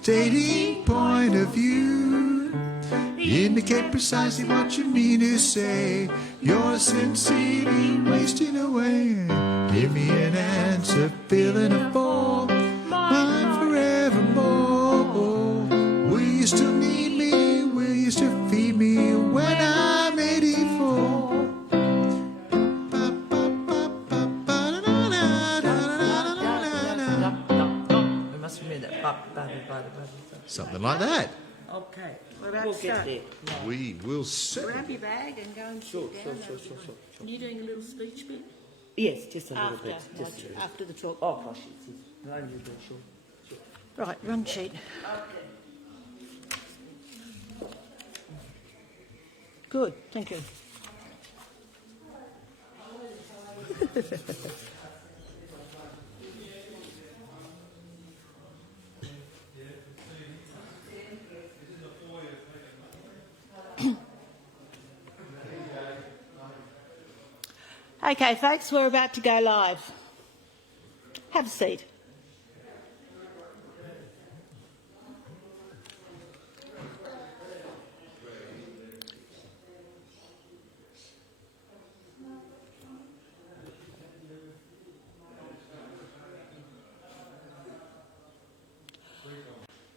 stating point of view. Indicate precisely what you mean to say. You're sincerely wasting away. Give me an answer, fill in a form. Mine forevermore. Will you still need me? Will you still feed me when I'm 84? We must remember that. Something like that. Okay. What about We'll get there. We will see. Grab your bag and go and sit down. Sure. You doing a little speech bit? Yes, just a little After, bit. Just a little. after the talk. Oh, gosh, yes. No, you're good, sure. Right, run sheet. Good, thank you. Okay, folks, we're about to go live. Have a seat.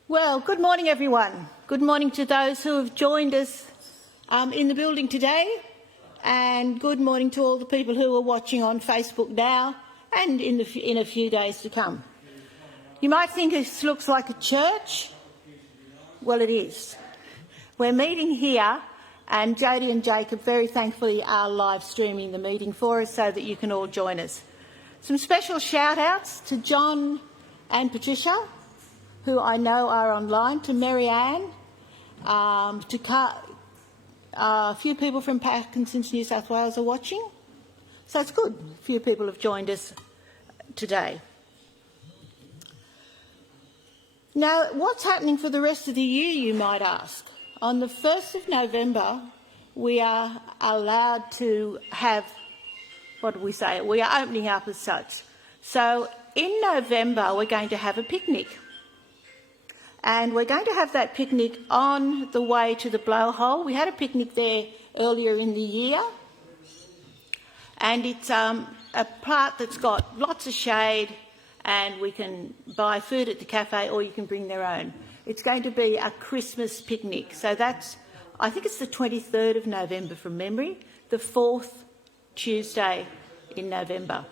Well, good morning, everyone. Good morning to those who have joined us in the building today, and good morning to all the people who are watching on Facebook now and in a few days to come. You might think this looks like a church. Well, it is. We're meeting here, and Jodie and Jacob very thankfully are live streaming the meeting for us so that you can all join us. Some special shout-outs to John and Patricia, who I know are online, to Marianne, a few people from Parkinsons New South Wales are watching. So it's good. A few people have joined us today. Now, what's happening for the rest of the year, you might ask? On the 1st of November, we are allowed to have, what do we say? We are opening up as such. So in November, we're going to have a picnic. And we're going to have that picnic on the way to the blowhole. We had a picnic there earlier in the year. And it's a part that's got lots of shade, and we can buy food at the cafe or you can bring their own. It's going to be a Christmas picnic. So that's, I think it's the 23rd of November from memory, the 4th Tuesday in November.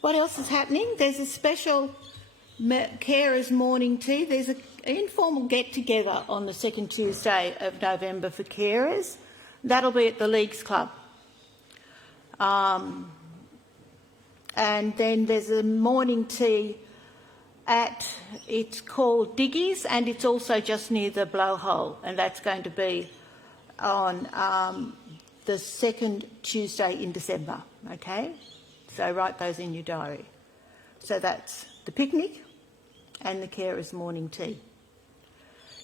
What else is happening? There's a special carers morning tea. There's an informal get-together on the 2nd Tuesday of November for carers. That'll be at the Leagues Club. And then there's a morning tea it's called Diggies, and it's also just near the blowhole, and that's going to be on the 2nd Tuesday in December, okay? So write those in your diary. So that's the picnic and the carers morning tea.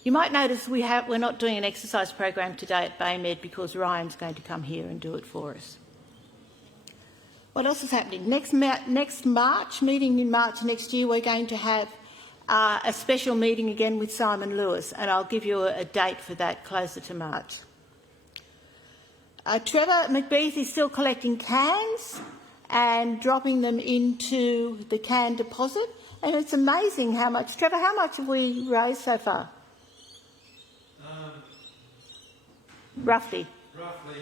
You might notice we're not doing an exercise program today at BayMed because Ryan's going to come here and do it for us. What else is happening? Next March, meeting in March next year, we're going to have a special meeting again with Simon Lewis, and I'll give you a date for that closer to March. Trevor McBeath is still collecting cans and dropping them into the can deposit, and it's amazing how much. Trevor, how much have we raised so far? Roughly. There was $100 a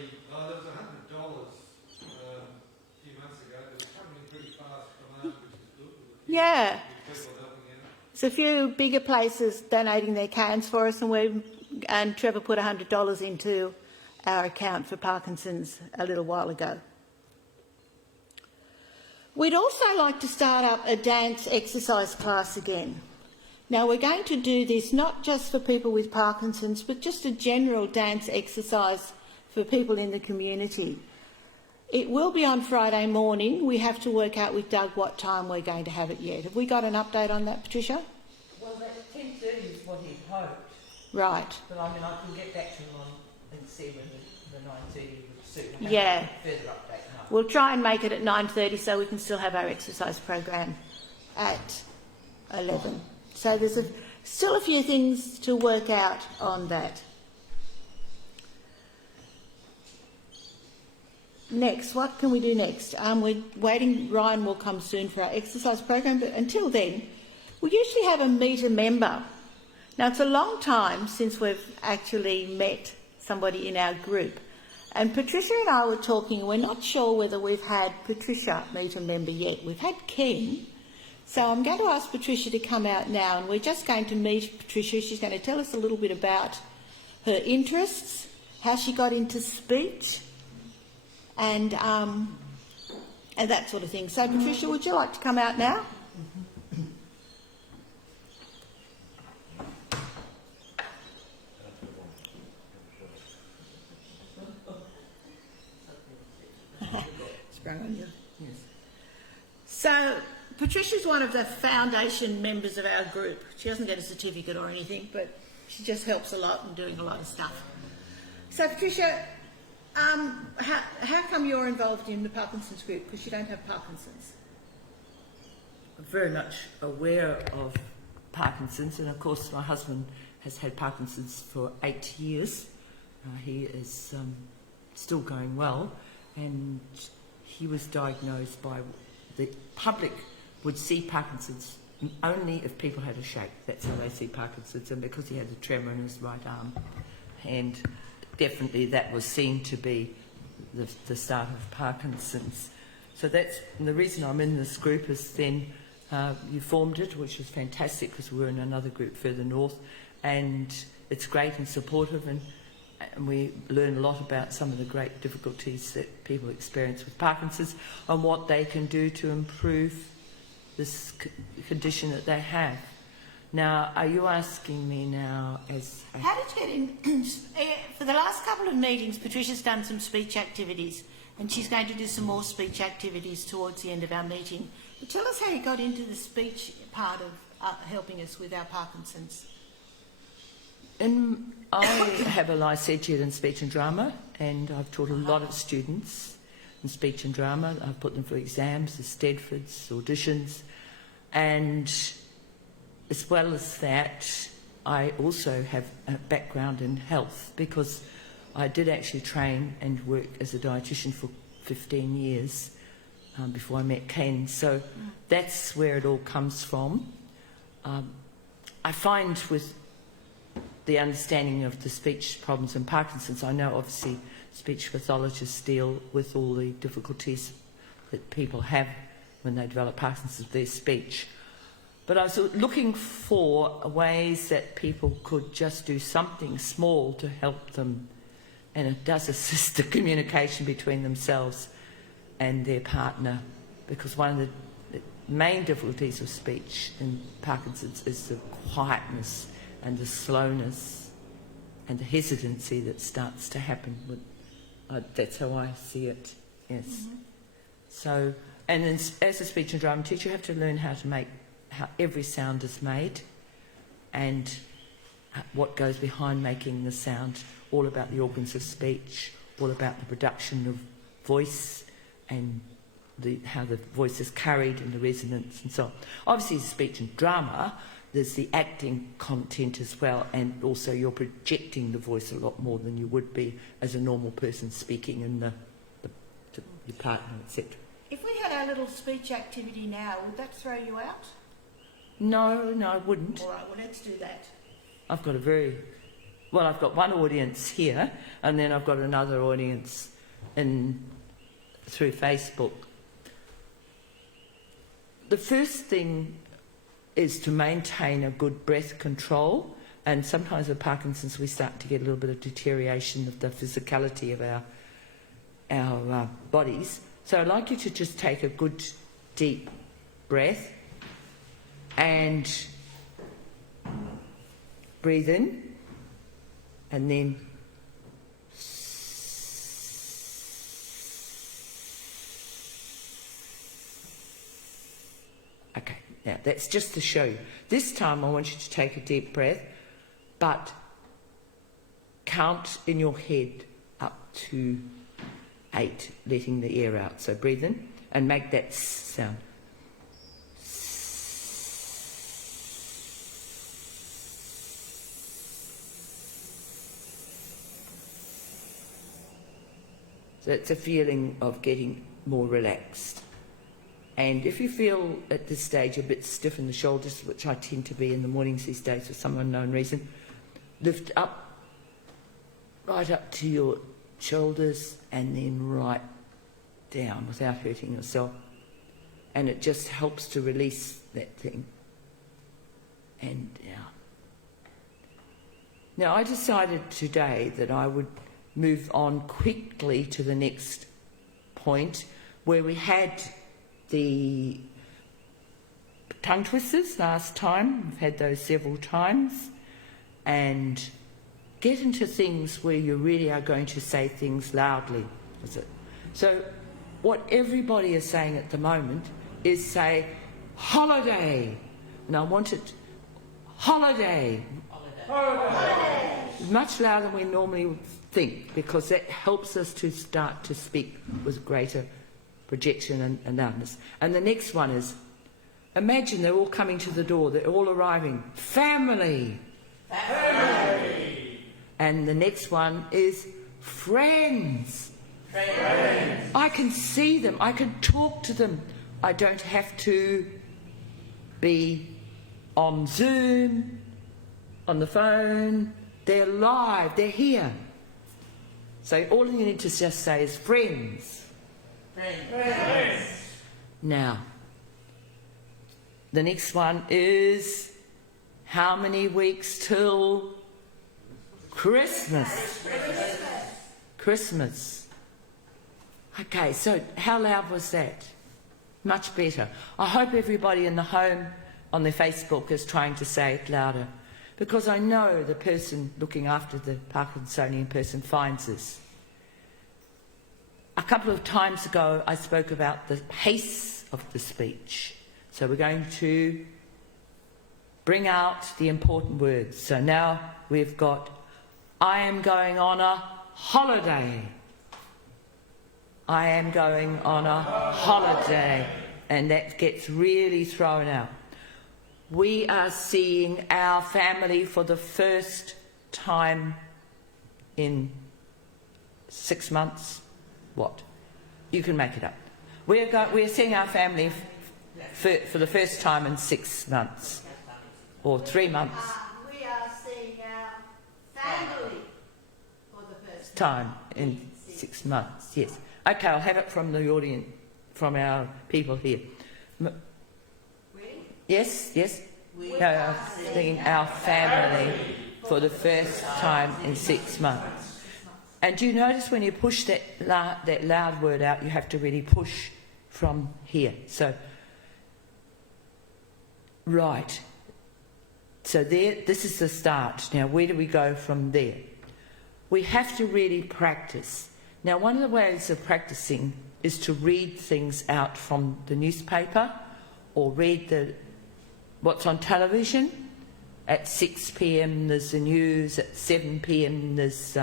few months ago. It was coming pretty fast from which is good. Yeah. People helping out. There's a few bigger places donating their cans for us, and Trevor put $100 into our account for Parkinson's a little while ago. We'd also like to start up a dance exercise class again. Now, we're going to do this not just for people with Parkinson's, but just a general dance exercise for people in the community. It will be on Friday morning. We have to work out with Doug what time we're going to have it yet. Have we got an update on that, Patricia? Well, that 10:30 is what he hoped. Right. But I mean, I can get back to him and see when the 9:30 would suit. Yeah. Further update. No. We'll try and make it at 9:30 so we can still have our exercise program at 11. So there's Still a few things to work out on that. Next, what can we do next? We're waiting, Ryan will come soon for our exercise program, but until then, we usually have a meet a member. Now, it's a long time since we've actually met somebody in our group. And Patricia and I were talking, we're not sure whether we've had Patricia meet a member yet. We've had Ken. So I'm going to ask Patricia to come out now, and we're just going to meet Patricia. She's going to tell us a little bit about her interests, how she got into speech, and that sort of thing. So, Patricia, would you like to come out now? Sprung on you. Yes. So, Patricia's one of the foundation members of our group. She doesn't get a certificate or anything, but she just helps a lot and doing a lot of stuff. So, Patricia, how come you're involved in the Parkinson's group? Because you don't have Parkinson's. I'm very much aware of Parkinson's, and of course my husband has had Parkinson's for 8 years. He is still going well, and he was diagnosed by the public would see Parkinson's only if people had a shake. That's how they see Parkinson's, and because he had a tremor in his right arm, and definitely that was seen to be the start of Parkinson's. So that's the reason I'm in this group. Is then you formed it, which is fantastic because we're in another group further north, and it's great and supportive, and we learn a lot about some of the great difficulties that people experience with Parkinson's and what they can do to improve this condition that they have. Now, are you asking me now as... How did you get in... For the last couple of meetings, Patricia's done some speech activities, and she's going to do some more speech activities towards the end of our meeting. But tell us how you got into the speech part of helping us with our Parkinson's. I have a licentiate in speech and drama, and I've taught a lot of students in speech and drama. I've put them for exams, the Stedfords, auditions, and as well as that, I also have a background in health because I did actually train and work as a dietitian for 15 years before I met Ken. So that's where it all comes from. I find with the understanding of the speech problems in Parkinson's, I know obviously speech pathologists deal with all the difficulties that people have when they develop Parkinson's with their speech. But I was looking for ways that people could just do something small to help them, and it does assist the communication between themselves and their partner, because one of the main difficulties of speech in Parkinson's is the quietness and the slowness and the hesitancy that starts to happen. That's how I see it, yes. Mm-hmm. So, and as a speech and drama teacher, you have to learn how every sound is made and what goes behind making the sound, all about the organs of speech, all about the production of voice and how the voice is carried and the resonance and so on. Obviously, speech and drama, there's the acting content as well, and also you're projecting the voice a lot more than you would be as a normal person speaking in to your partner, etc. If we had our little speech activity now, would that throw you out? No, I wouldn't. All right, well, let's do that. I've got one audience here, and then I've got another audience through Facebook. The first thing is to maintain a good breath control, and sometimes with Parkinson's we start to get a little bit of deterioration of the physicality of our bodies. So I'd like you to just take a good deep breath and breathe in, and then okay, now that's just to show you. This time I want you to take a deep breath, but count in your head up to 8, letting the air out. So breathe in and make that sound. So it's a feeling of getting more relaxed. And if you feel at this stage a bit stiff in the shoulders, which I tend to be in the mornings these days for some unknown reason, lift up, right up to your shoulders and then right down without hurting yourself. And it just helps to release that thing. And out. Now, I decided today that I would move on quickly to the next point where we had the tongue twisters last time. We've had those several times. And get into things where you really are going to say things loudly. Is it? So what everybody is saying at the moment is say, holiday. And I want it, holiday. Holiday. Much louder than we normally would think, because that helps us to start to speak with greater projection and loudness. And the next one is, imagine they're all coming to the door, they're all arriving. Family. Family. And the next one is friends. Friends. I can see them, I can talk to them. I don't have to be on Zoom, on the phone. They're live, they're here. So all you need to just say is friends. Friends. Now, the next one is how many weeks till Christmas? Christmas. Okay, so how loud was that? Much better. I hope everybody in the home on their Facebook is trying to say it louder, because I know the person looking after the Parkinsonian person finds this. A couple of times ago, I spoke about the pace of the speech. So we're going to bring out the important words. So now we've got, I am going on a holiday. I am going on a holiday. And that gets really thrown out. We are seeing our family for the first time in 6 months. What? You can make it up. We're seeing our family for the first time in 6 months. Or 3 months. We are seeing our family for the first time in 6 months, yes. Okay, I'll have it from the audience, from our people here. Yes? We are seeing our family for the first time in 6 months. And do you notice when you push that loud word out, you have to really push from here. So, right. So this is the start. Now, where do we go from there? We have to really practice. Now, one of the ways of practicing is to read things out from the newspaper or read what's on television. At 6 p.m. there's the news, at 7 p.m. there's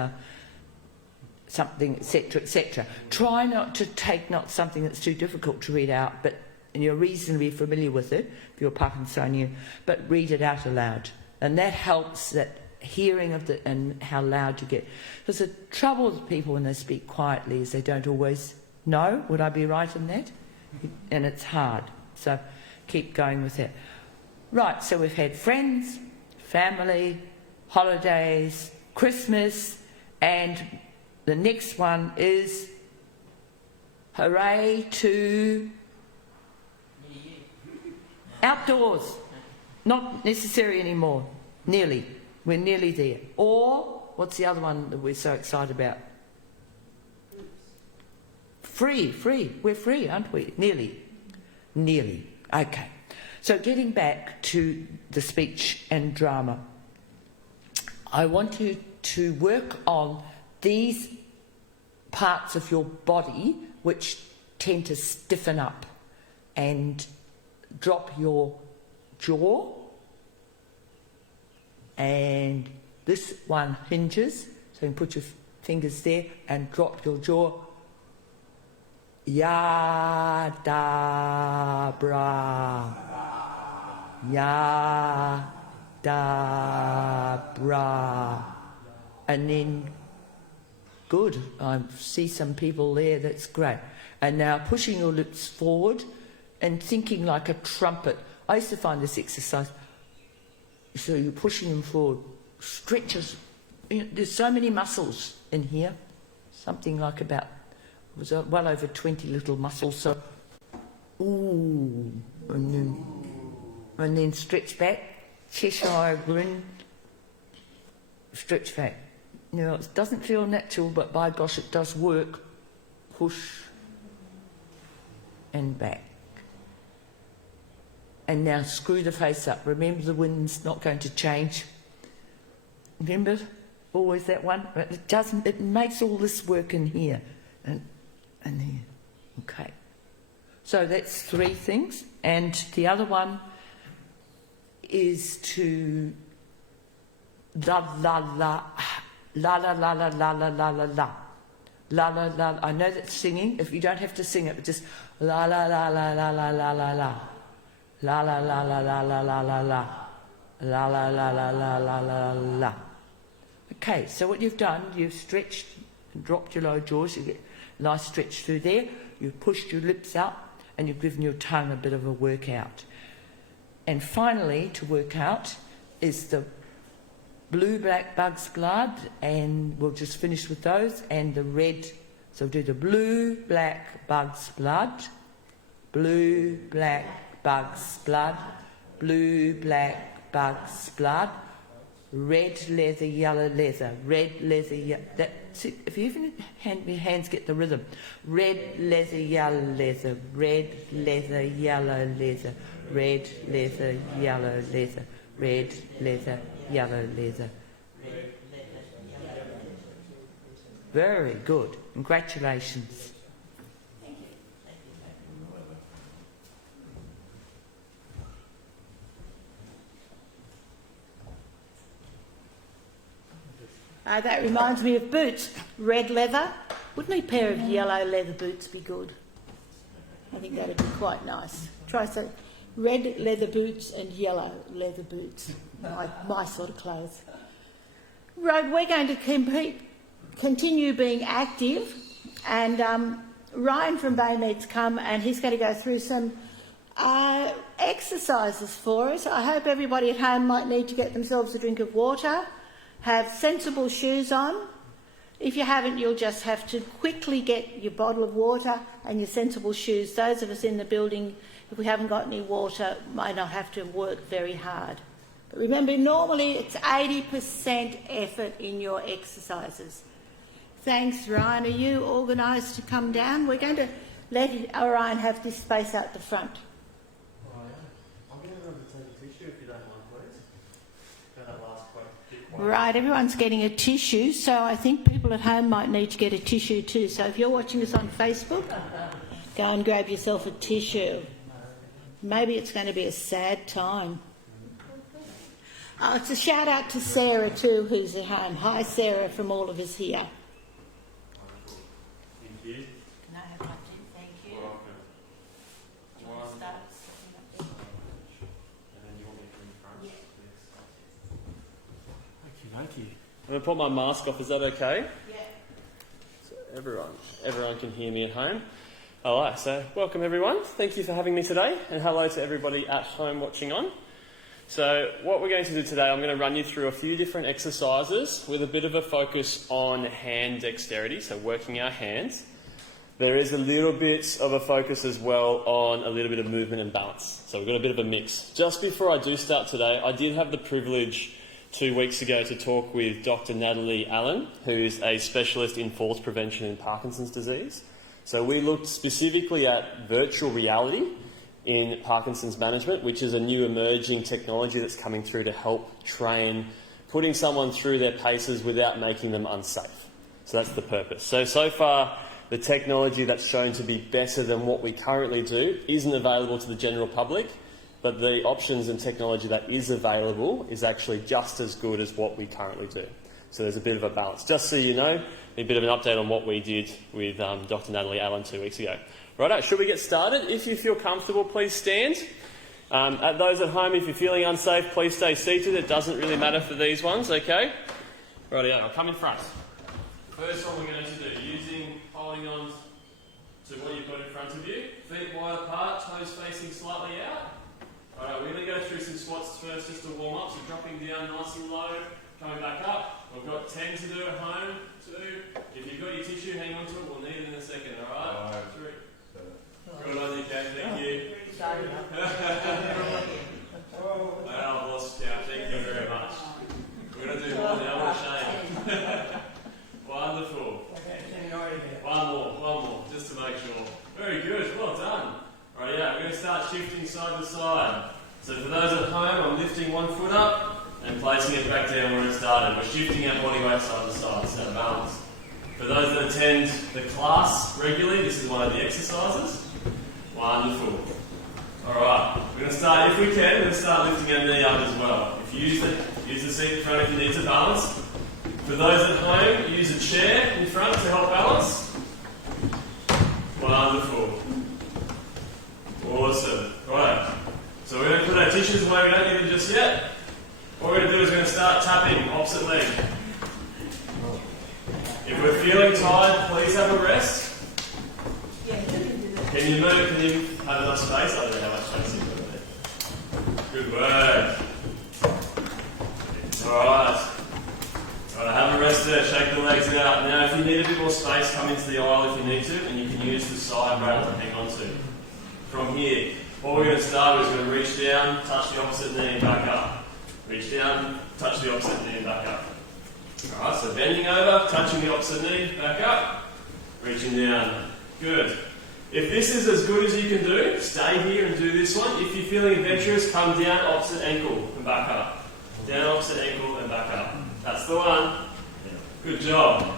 something, etc., etc. Try not to take something that's too difficult to read out, but you're reasonably familiar with it, if you're Parkinsonian, but read it out aloud. And that helps, that hearing of and how loud you get. Because the trouble with people when they speak quietly is they don't always know. Would I be right in that? And it's hard. So keep going with that. Right, so we've had friends, family, holidays, Christmas, and the next one is hooray to outdoors. Not necessary anymore. Nearly. We're nearly there. Or, what's the other one that we're so excited about? Free. We're free, aren't we? Nearly. Okay. So getting back to the speech and drama, I want you to work on these parts of your body which tend to stiffen up and drop your jaw, and this one hinges, so you can put your fingers there and drop your jaw. Ya da bra. Ya da bra. And then good. I see some people there, that's great. And now pushing your lips forward and thinking like a trumpet. I used to find this exercise, so you're pushing them forward, stretches. There's so many muscles in here, something like about, it was well over 20 little muscles, so, ooh, and then stretch back, Cheshire grin, stretch back. Now, it doesn't feel natural, but by gosh, it does work. Push and back. And now screw the face up. Remember, the wind's not going to change. Remember, always that one? It doesn't. It makes all this work in here and here. Okay. So that's 3 things. And the other one is to la la la la la la la la la la la la la la la. I know that's singing. If you don't have to sing it, but just la la la la la la la la la. La la la la la la la la la. La la la la la la la la. Okay, so what you've done, you've stretched and dropped your lower jaws. You get a nice stretch through there. You've pushed your lips out and you've given your tongue a bit of a workout. And finally, to work out is the blue, black, bug's blood, and we'll just finish with those, and the red. So do the blue, black, bug's blood, blue, black, bug's blood, blue, black, bug's blood, red leather, yellow leather, red leather, that's it. If you even your hands get the rhythm. Red leather, yellow leather, red leather, yellow leather, red leather, yellow leather, red leather, yellow leather. Very good. Congratulations. That reminds me of boots. Red leather. Wouldn't a pair of yellow leather boots be good? I think that would be quite nice. Try so. Red leather boots and yellow leather boots. My sort of clothes. Right, we're going to continue being active, and Ryan from Baymed's come and he's going to go through some exercises for us. I hope everybody at home might need to get themselves a drink of water, have sensible shoes on. If you haven't, you'll just have to quickly get your bottle of water and your sensible shoes. Those of us in the building, if we haven't got any water, might not have to work very hard. But remember, normally it's 80% effort in your exercises. Thanks, Ryan. Are you organised to come down? We're going to let Ryan have this space out the front. I'm going to take a tissue if you don't mind, please. That lasts quite a bit. Right, everyone's getting a tissue, so I think people at home might need to get a tissue too. So if you're watching us on Facebook, go and grab yourself a tissue. Maybe it's going to be a sad time. It's a shout out to Sarah too, who's at home. Hi Sarah, from all of us here. Thank you. Can I have my tea? Thank you. Welcome. Do you want to start? And then you want me to in front? Yeah. Yes. Okey-dokey. I'm going to put my mask off, is that okay? Yeah. So everyone can hear me at home. Alright, so welcome everyone. Thank you for having me today, and hello to everybody at home watching on. So what we're going to do today, I'm going to run you through a few different exercises with a bit of a focus on hand dexterity, so working our hands. There is a little bit of a focus as well on a little bit of movement and balance. So we've got a bit of a mix. Just before I do start today, I did have the privilege 2 weeks ago to talk with Dr. Natalie Allen, who's a specialist in falls prevention in Parkinson's disease. So we looked specifically at virtual reality in Parkinson's management, which is a new emerging technology that's coming through to help train putting someone through their paces without making them unsafe. So that's the purpose. So far, the technology that's shown to be better than what we currently do isn't available to the general public, but the options and technology that is available is actually just as good as what we currently do. So there's a bit of a balance. Just so you know, a bit of an update on what we did with Dr. Natalie Allen 2 weeks ago. Righto, should we get started? If you feel comfortable, please stand. At those at home, if you're feeling unsafe, please stay seated. It doesn't really matter for these ones, okay? Righto, I'll come in front. First one we're going to do, holding on to what you've got in front of you. Feet wide apart, toes facing slightly out. Alright, we're going to go through some squats first just to warm up. So dropping down nice and low, coming back up. We've got 10 to do at home, 2. If you've got your tissue, hang on to it, we'll need it in a second, alright? 3. Good on you, Kat, thank you. Well, I've lost count, thank you very much. We're going to do more now, what a shame. Wonderful. One more, just to make sure. Very good, well done. Alright, yeah, we're going to start shifting side to side. So for those at home, I'm lifting one foot up and placing it back down where it started. We're shifting our body weight side to side, so balance. For those that attend the class regularly, this is one of the exercises. Wonderful. Alright, we're going to start, if we can, we're going to start lifting our knee up as well. If you use the seat in front if you need to balance. For those at home, use a chair in front to help balance. Wonderful. Awesome. Right. So we're going to put our tissues away, we don't need them just yet. What we're going to do is we're going to start tapping opposite leg. If we're feeling tired, please have a rest. Can you move? Can you have enough space? I don't know how much space you've got there. Good work. Alright. Alright, have a rest there, shake the legs out. Now if you need a bit more space, come into the aisle if you need to, and you can use the side rail to hang on to. From here, what we're going to start with is we're going to reach down, touch the opposite knee and back up. Reach down, touch the opposite knee and back up. Alright, so bending over, touching the opposite knee, back up, reaching down. Good. If this is as good as you can do, stay here and do this one. If you're feeling adventurous, come down opposite ankle and back up. Down opposite ankle and back up. That's the one. Good job.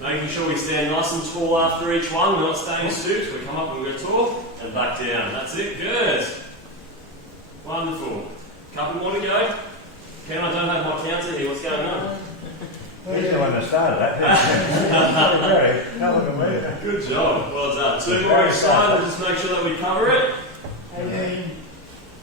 Making sure we stand nice and tall after each one. We're not staying stooped. We come up and we go tall and back down. That's it. Good. Wonderful. Couple more to go. Ken, I don't have my counter here. What's going on? He's the one that started that. Good job. Well done. 2 more each side. We'll just make sure that we cover it. 18,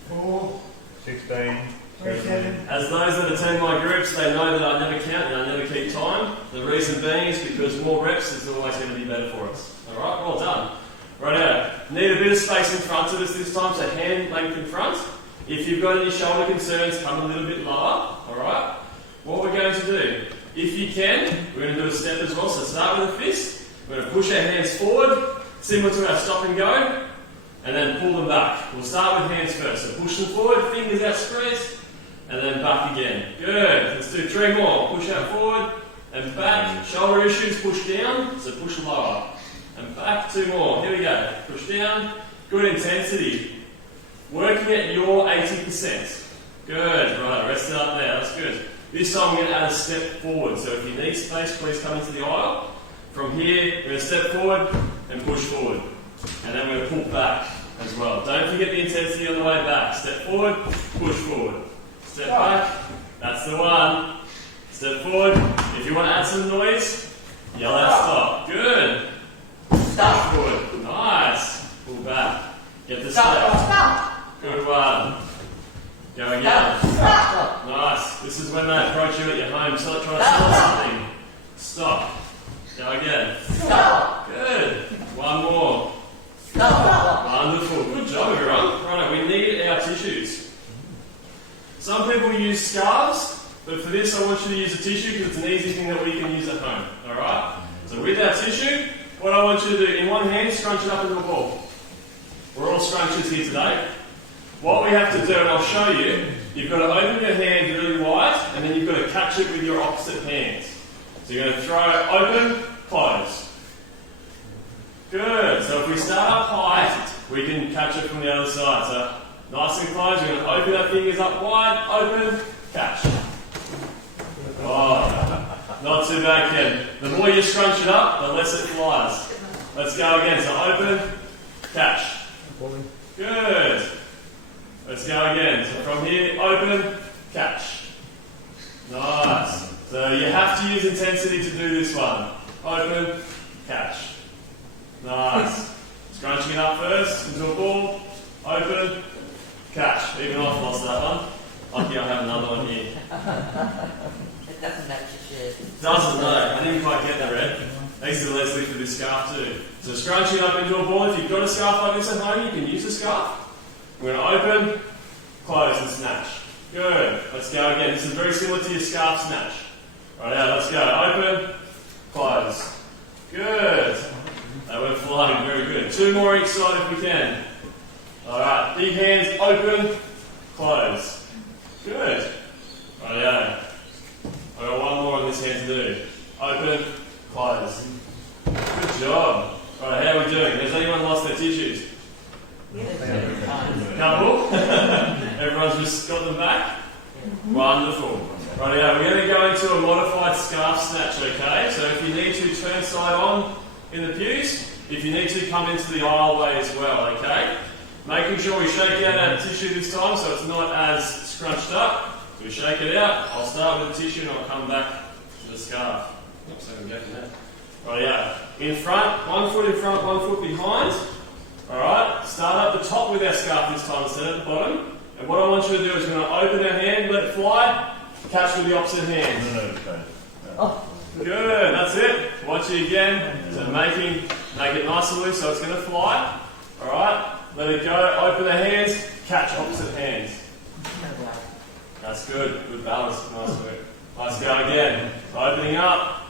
4, 16, 37. As those that attend my groups, they know that I never count and I never keep time. The reason being is because more reps is always going to be better for us. Alright, well done. Right now, need a bit of space in front of us this time, so hand length in front. If you've got any shoulder concerns, come a little bit lower. Alright? What we're going to do, if you can, we're going to do a step as well. So start with a fist. We're going to push our hands forward, similar to our stop and go, and then pull them back. We'll start with hands first. So push them forward, fingers out squeeze, and then back again. Good. Let's do 3 more. Push out forward and back. Shoulder issues, push down, so push lower. And back, 2 more. Here we go. Push down. Good intensity. Working at your 80%. Good. Right, rest it up there. That's good. This time we're going to add a step forward. So if you need space, please come into the aisle. From here, we're going to step forward and push forward. And then we're going to pull back as well. Don't forget the intensity on the way back. Step forward, push forward. Step back. That's the one. Step forward. If you want to add some noise, yell out stop. Good. Stop forward. Nice. Pull back. Get the step. Stop. Good one. Go again. Stop. Nice. This is when they approach you at your home. So try to sell something. Stop. Go again. Stop. Good. One more. Stop. Wonderful. Good job, everyone. Right, we need our tissues. Some people use scarves, but for this I want you to use a tissue because it's an easy thing that we can use at home. Alright? So with our tissue, what I want you to do, in one hand, scrunch it up into a ball. We're all scrunchers here today. What we have to do, and I'll show you, you've got to open your hand really wide, and then you've got to catch it with your opposite hand. So you're going to throw it open, close. Good. So if we start up high, we can catch it from the other side. So nice and close. We're going to open our fingers up wide, open, catch. Oh, not too bad, Ken. The more you scrunch it up, the less it flies. Let's go again. So open, catch. Good. Let's go again. So from here, open, catch. Nice. So you have to use intensity to do this one. Open, catch. Nice. Scrunching it up first into a ball. Open, catch. Even I've lost that one. Lucky I have another one here. It doesn't match your shirt. Doesn't, no. I didn't quite get the red. Thanks to Leslie for this scarf too. So scrunch it up into a ball. If you've got a scarf like this at home, you can use a scarf. We're going to open, close and snatch. Good. Let's go again. This is very similar to your scarf snatch. Right now, let's go. Open, close. Good. They went flying. Very good. 2 more each side if we can. Alright, big hands, open, close. Good. Rightio. I've got 1 more on this hand to do. Open, close. Good job. Alright, how are we doing? Has anyone lost their tissues? Couple? Everyone's just got them back? Wonderful. Rightio, we're going to go into a modified scarf snatch, okay? So if you need to, turn side on in the pews. If you need to, come into the aisleway as well, okay? Making sure we shake out our tissue this time so it's not as scrunched up. So we shake it out. I'll start with the tissue and I'll come back to the scarf. Oops, I can go from there. Rightio. In front, 1 foot in front, 1 foot behind. Alright, start up the top with our scarf this time instead of the bottom. And what I want you to do is we're going to open our hand, let it fly, catch with the opposite hand. Oh. Good, that's it. Watch it again. So make it nice and loose so it's going to fly. Alright. Let it go, open the hands, catch opposite hands. That's good, good balance, nice work. Let's go again. Opening up,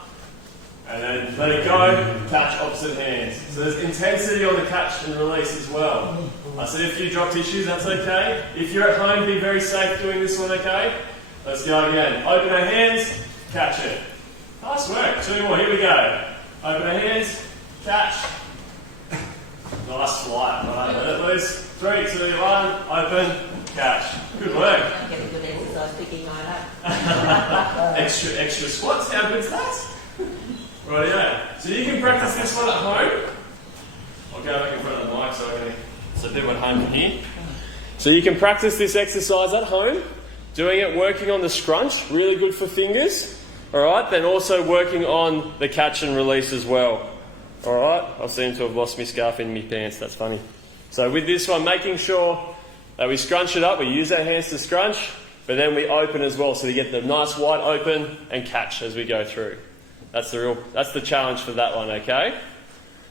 and then let it go, catch opposite hands. So there's intensity on the catch and release as well. I said if you drop tissues, that's okay. If you're at home, be very safe doing this one, okay? Let's go again. Open our hands, catch it. Nice work, 2 more, here we go. Open our hands, catch. Nice flight, right, let it loose. 3, 2, 1, open, catch. Good work. Get a good exercise picking mine up. Extra squats, how good's that? Rightio. So you can practice this one at home. I'll go back in front of the mic so people at home can hear. So you can practice this exercise at home, doing it, working on the scrunch, really good for fingers. Alright, then also working on the catch and release as well. Alright, I seem to have lost my scarf in my pants, that's funny. So with this one, making sure that we scrunch it up, we use our hands to scrunch, but then we open as well, so we get the nice wide open and catch as we go through. That's the challenge for that one, okay?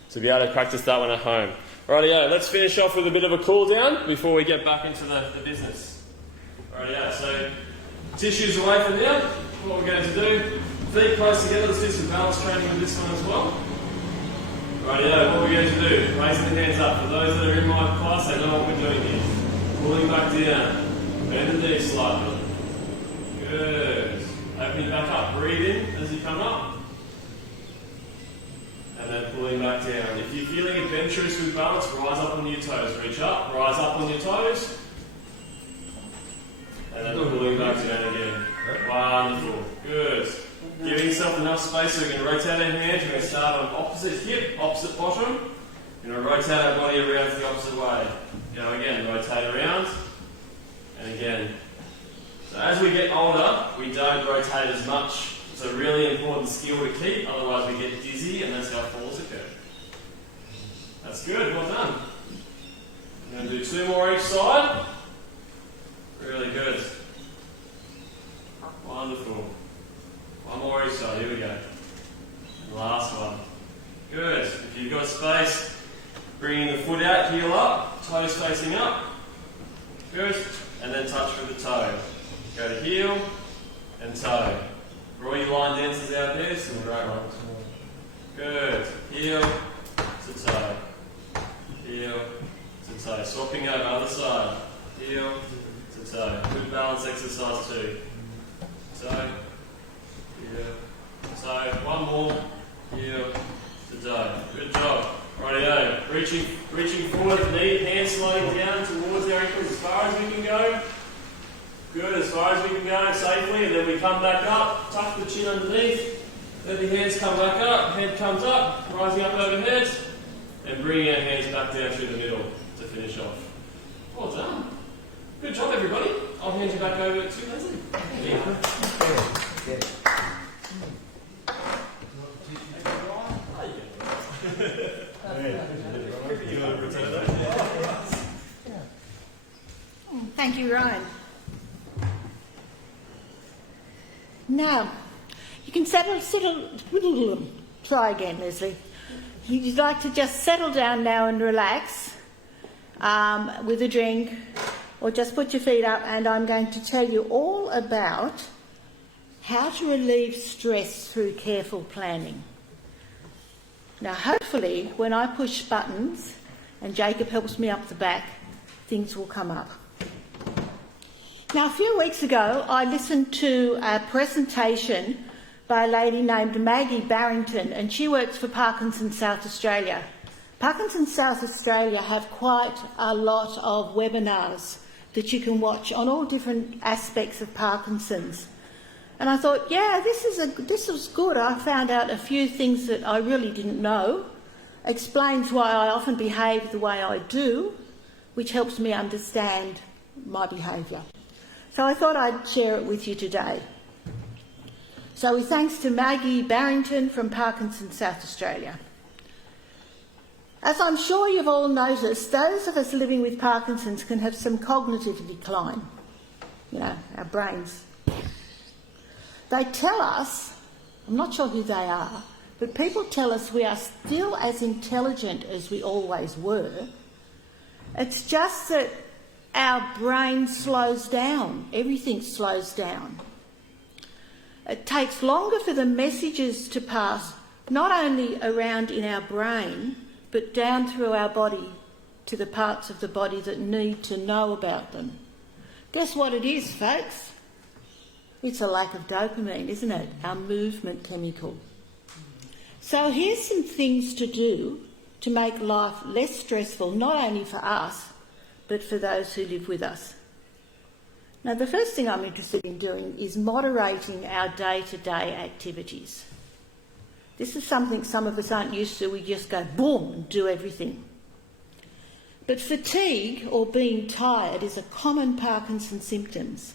So be able to practice that one at home. Rightio, let's finish off with a bit of a cool down before we get back into the business. Rightio, so tissues away from now. What we're going to do, feet close together, let's do some balance training with this one as well. Rightio, what we're going to do, raising the hands up. For those that are in my class, they know what we're doing here. Pulling back down, bend the knee slightly. Good. Opening back up, breathe in as you come up. And then pulling back down. If you're feeling adventurous with balance, rise up on your toes. Reach up, rise up on your toes. And then pulling back down again. Wonderful. Good. Giving yourself enough space so we can rotate our hands. We're going to start on opposite hip, opposite bottom. We're going to rotate our body around the opposite way. Now again, rotate around. And again. So as we get older, we don't rotate as much. It's a really important skill to keep, otherwise we get dizzy and that's how falls occur. That's good, well done. We're going to do 2 more each side. Really good. Wonderful. 1 more each side, here we go. Last one. Good. If you've got space, bringing the foot out, heel up, toes facing up. Good. And then touch with the toe. Go to heel and toe. For all you line dancers out there, some great ones. Good. Heel to toe. Heel to toe. Swapping over, other side. Heel to toe. Good balance exercise too. Toe. Heel to toe. 1 more. Heel to toe. Good job. Rightio. Reaching forward, knee, hand sliding down towards our ankles as far as we can go. Good, as far as we can go safely, and then we come back up, tuck the chin underneath, let the hands come back up, head comes up, rising up overhead, and bringing our hands back down through the middle to finish off. Well done. Good job, everybody. I'll hand you back over to Leslie. Thank you, Ryan. Now, you can try again, Leslie. You'd like to just settle down now and relax with a drink, or just put your feet up, and I'm going to tell you all about how to relieve stress through careful planning. Now, hopefully, when I push buttons and Jacob helps me up the back, things will come up. Now, a few weeks ago, I listened to a presentation by a lady named Maggie Barrington, and she works for Parkinsons South Australia. Parkinsons South Australia have quite a lot of webinars that you can watch on all different aspects of Parkinson's. And I thought, yeah, this was good. I found out a few things that I really didn't know, explains why I often behave the way I do, which helps me understand my behaviour. So I thought I'd share it with you today. So with thanks to Maggie Barrington from Parkinsons South Australia. As I'm sure you've all noticed, those of us living with Parkinson's can have some cognitive decline. You know, our brains. They tell us, I'm not sure who they are, but people tell us we are still as intelligent as we always were. It's just that our brain slows down. Everything slows down. It takes longer for the messages to pass, not only around in our brain, but down through our body to the parts of the body that need to know about them. Guess what it is, folks? It's a lack of dopamine, isn't it? Our movement chemical. So here's some things to do to make life less stressful, not only for us, but for those who live with us. Now, the first thing I'm interested in doing is moderating our day-to-day activities. This is something some of us aren't used to. We just go boom and do everything. But fatigue or being tired is a common Parkinson's symptoms.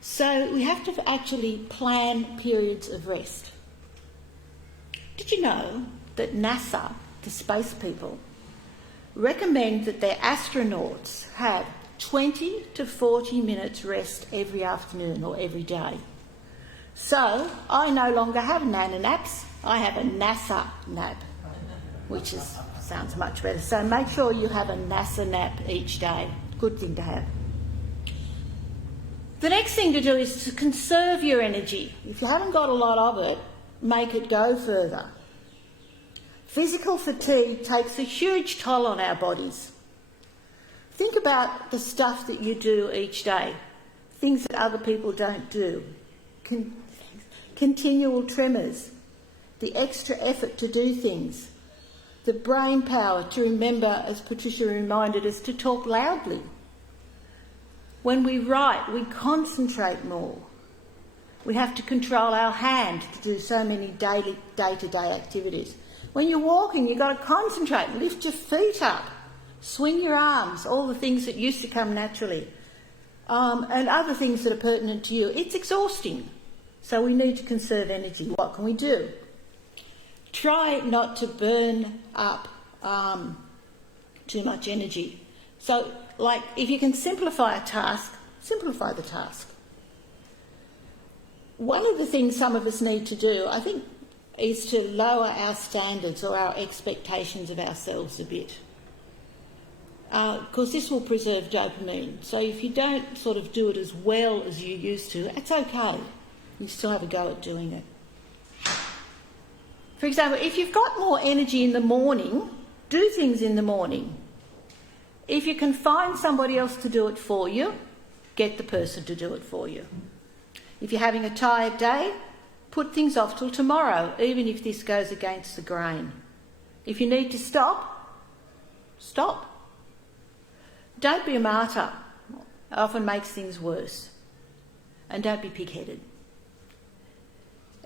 So we have to actually plan periods of rest. Did you know that NASA, the space people, recommend that their astronauts have 20 to 40 minutes rest every afternoon or every day? So I no longer have nana naps, I have a NASA nap, which sounds much better. So make sure you have a NASA nap each day. Good thing to have. The next thing to do is to conserve your energy. If you haven't got a lot of it, make it go further. Physical fatigue takes a huge toll on our bodies. Think about the stuff that you do each day, things that other people don't do. Continual tremors, the extra effort to do things, the brain power to remember, as Patricia reminded us, to talk loudly. When we write, we concentrate more. We have to control our hand to do so many day-to-day activities. When you're walking, you've got to concentrate, lift your feet up, swing your arms, all the things that used to come naturally, and other things that are pertinent to you. It's exhausting, so we need to conserve energy. What can we do? Try not to burn up too much energy. So, like, if you can simplify a task, simplify the task. One of the things some of us need to do, I think, is to lower our standards or our expectations of ourselves a bit. Because this will preserve dopamine. So if you don't sort of do it as well as you used to, it's okay. You still have a go at doing it. For example, if you've got more energy in the morning, do things in the morning. If you can find somebody else to do it for you, get the person to do it for you. If you're having a tired day, put things off till tomorrow, even if this goes against the grain. If you need to stop, stop. Don't be a martyr. It often makes things worse. And don't be pig-headed.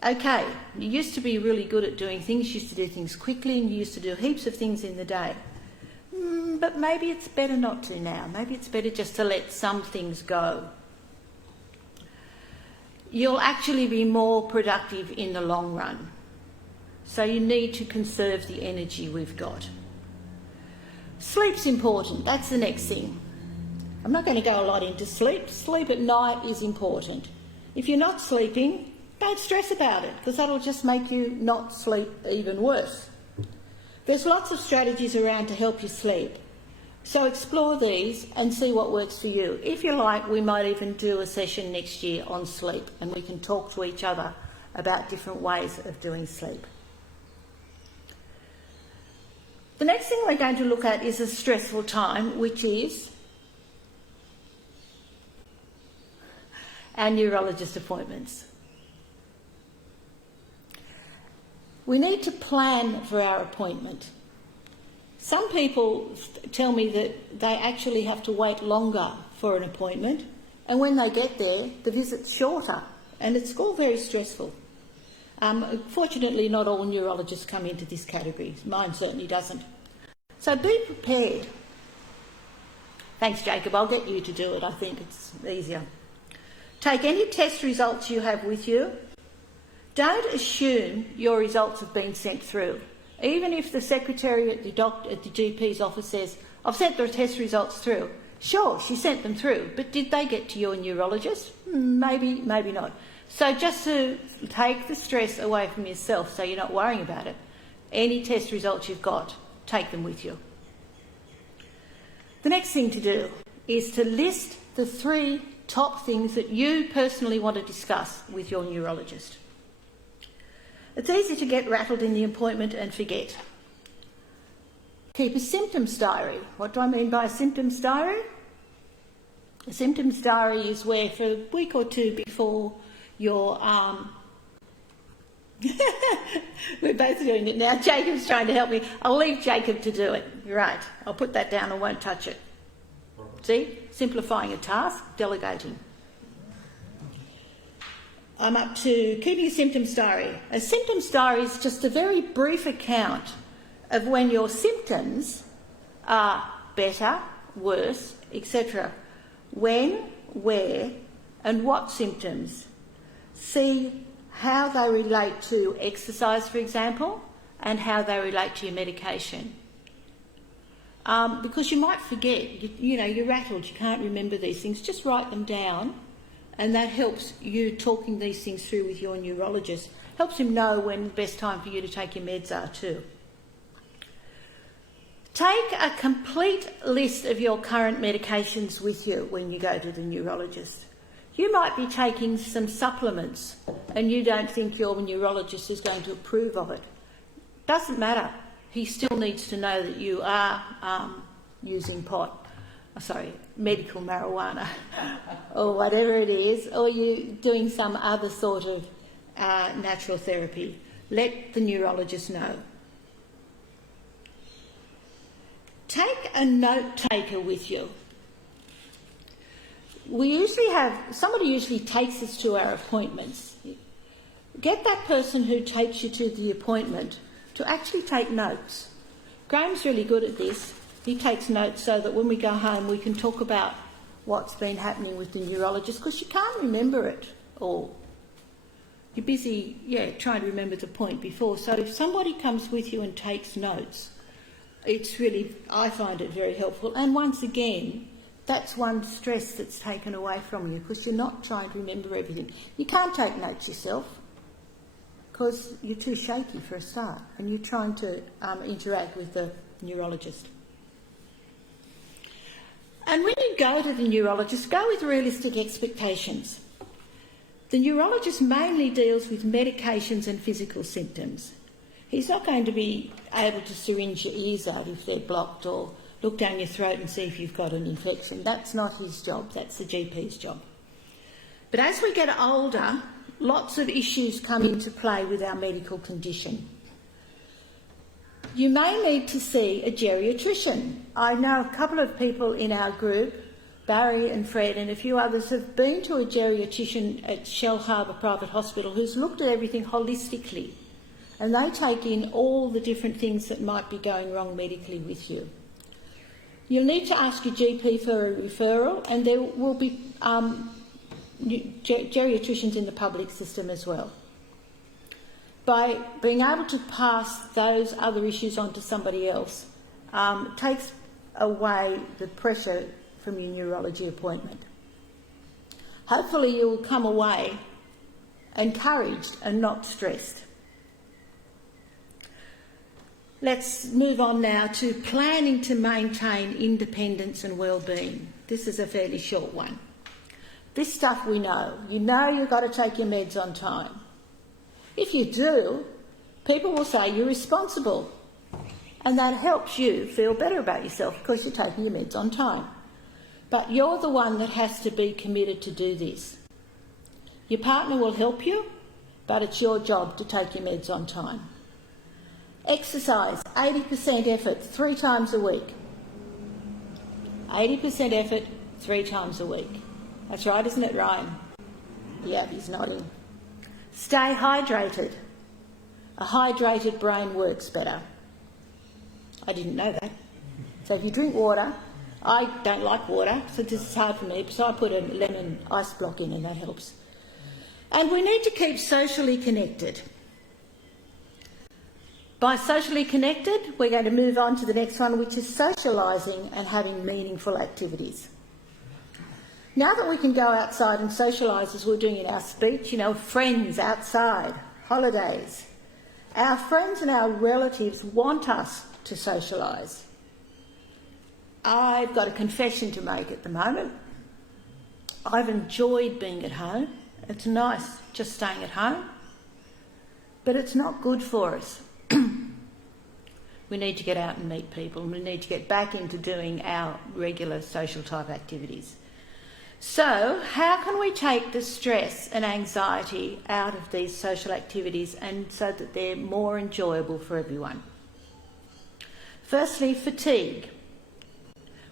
Okay, you used to be really good at doing things, you used to do things quickly, and you used to do heaps of things in the day. But maybe it's better not to now. Maybe it's better just to let some things go. You'll actually be more productive in the long run. So you need to conserve the energy we've got. Sleep's important. That's the next thing. I'm not going to go a lot into sleep. Sleep at night is important. If you're not sleeping, Don't stress about it, because that'll just make you not sleep even worse. There's lots of strategies around to help you sleep. So explore these and see what works for you. If you like, we might even do a session next year on sleep, and we can talk to each other about different ways of doing sleep. The next thing we're going to look at is a stressful time, which is our neurologist appointments. We need to plan for our appointment. Some people tell me that they actually have to wait longer for an appointment, and when they get there, the visit's shorter, and it's all very stressful. Fortunately, not all neurologists come into this category. Mine certainly doesn't. So be prepared. Thanks, Jacob. I'll get you to do it. I think it's easier. Take any test results you have with you. Don't assume your results have been sent through. Even if the secretary at the GP's office says, I've sent the test results through. Sure, she sent them through, but did they get to your neurologist? Maybe, maybe not. So just to take the stress away from yourself so you're not worrying about it, any test results you've got, take them with you. The next thing to do is to list the 3 top things that you personally want to discuss with your neurologist. It's easy to get rattled in the appointment and forget. Keep a symptoms diary. What do I mean by a symptoms diary? A symptoms diary is where for a week or 2 before your we're both doing it now. Jacob's trying to help me. I'll leave Jacob to do it. You're right. I'll put that down. I won't touch it. See? Simplifying a task, delegating. I'm up to keeping a symptoms diary. A symptoms diary is just a very brief account of when your symptoms are better, worse, etc. When, where, and what symptoms. See how they relate to exercise, for example, and how they relate to your medication. Because you might forget, you're rattled, you can't remember these things. Just write them down, and that helps you talking these things through with your neurologist. Helps him know when the best time for you to take your meds are too. Take a complete list of your current medications with you when you go to the neurologist. You might be taking some supplements and you don't think your neurologist is going to approve of it. Doesn't matter. He still needs to know that you are using medical marijuana or whatever it is, or you're doing some other sort of natural therapy. Let the neurologist know. Take a note taker with you. Somebody usually takes us to our appointments. Get that person who takes you to the appointment to actually take notes. Graham's really good at this. He takes notes so that when we go home we can talk about what's been happening with the neurologist, because you can't remember it all. You're busy, trying to remember the point before. So if somebody comes with you and takes notes, I find it very helpful. And once again, that's one stress that's taken away from you, because you're not trying to remember everything. You can't take notes yourself because you're too shaky for a start, and you're trying to interact with the neurologist. And when you go to the neurologist, go with realistic expectations. The neurologist mainly deals with medications and physical symptoms. He's not going to be able to syringe your ears out if they're blocked or look down your throat and see if you've got an infection. That's not his job, that's the GP's job. But as we get older, lots of issues come into play with our medical condition. You may need to see a geriatrician. I know a couple of people in our group, Barry and Fred and a few others, have been to a geriatrician at Shell Harbour Private Hospital who's looked at everything holistically, and they take in all the different things that might be going wrong medically with you. You'll need to ask your GP for a referral, and there will be geriatricians in the public system as well. By being able to pass those other issues on to somebody else takes away the pressure from your neurology appointment. Hopefully you'll come away encouraged and not stressed. Let's move on now to planning to maintain independence and well-being. This is a fairly short one. This stuff we know. You know you've got to take your meds on time. If you do, people will say you're responsible, and that helps you feel better about yourself because you're taking your meds on time. But you're the one that has to be committed to do this. Your partner will help you, but it's your job to take your meds on time. Exercise, 80% effort, 3 times a week. 80% effort, 3 times a week. That's right, isn't it, Ryan? Yeah, he's nodding. Stay hydrated. A hydrated brain works better. I didn't know that. So if you drink water, I don't like water, so this is hard for me, so I put a lemon ice block in and that helps. And we need to keep socially connected. By socially connected, we're going to move on to the next one, which is socialising and having meaningful activities. Now that we can go outside and socialise as we're doing in our speech, you know, friends outside, holidays, our friends and our relatives want us to socialise. I've got a confession to make at the moment. I've enjoyed being at home. It's nice just staying at home, but it's not good for us. We need to get out and meet people, and we need to get back into doing our regular social type activities. So how can we take the stress and anxiety out of these social activities and so that they're more enjoyable for everyone? Firstly, fatigue.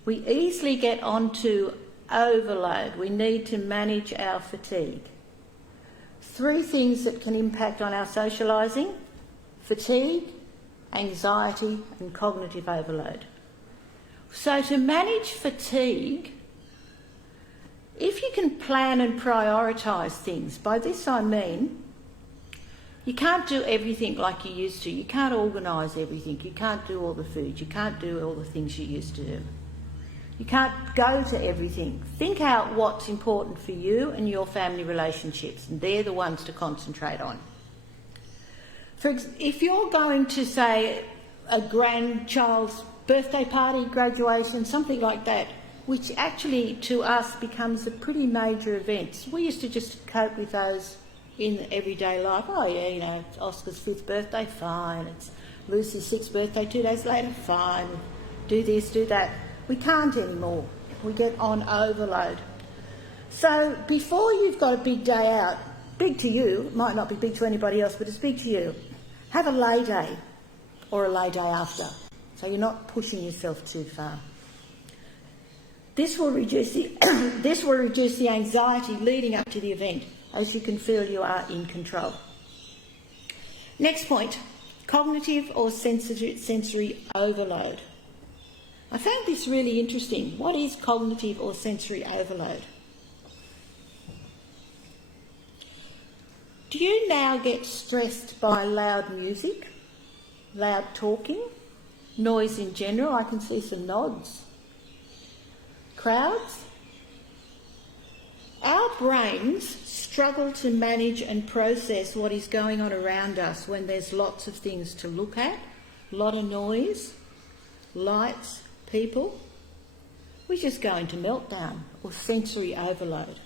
We easily get onto overload. We need to manage our fatigue. 3 things that can impact on our socialising: fatigue, anxiety and cognitive overload. So to manage fatigue, if you can plan and prioritise things, by this I mean you can't do everything like you used to. You can't organise everything. You can't do all the food. You can't do all the things you used to do. You can't go to everything. Think out what's important for you and your family relationships, and they're the ones to concentrate on. If you're going to, say, a grandchild's birthday party, graduation, something like that, which actually to us becomes a pretty major event. We used to just cope with those in everyday life. Oh yeah, you know, it's Oscar's 5th birthday, fine. It's Lucy's 6th birthday, 2 days later, fine. Do this, do that. We can't anymore. We get on overload. So before you've got a big day out, big to you, it might not be big to anybody else, but it's big to you, have a lay day or a lay day after, so you're not pushing yourself too far. This will reduce the anxiety leading up to the event, as you can feel you are in control. Next point, cognitive or sensory overload. I found this really interesting. What is cognitive or sensory overload? Do you now get stressed by loud music, loud talking, noise in general? I can see some nods. Crowds? Our brains struggle to manage and process what is going on around us when there's lots of things to look at, a lot of noise, lights, people. We just go into meltdown or sensory overload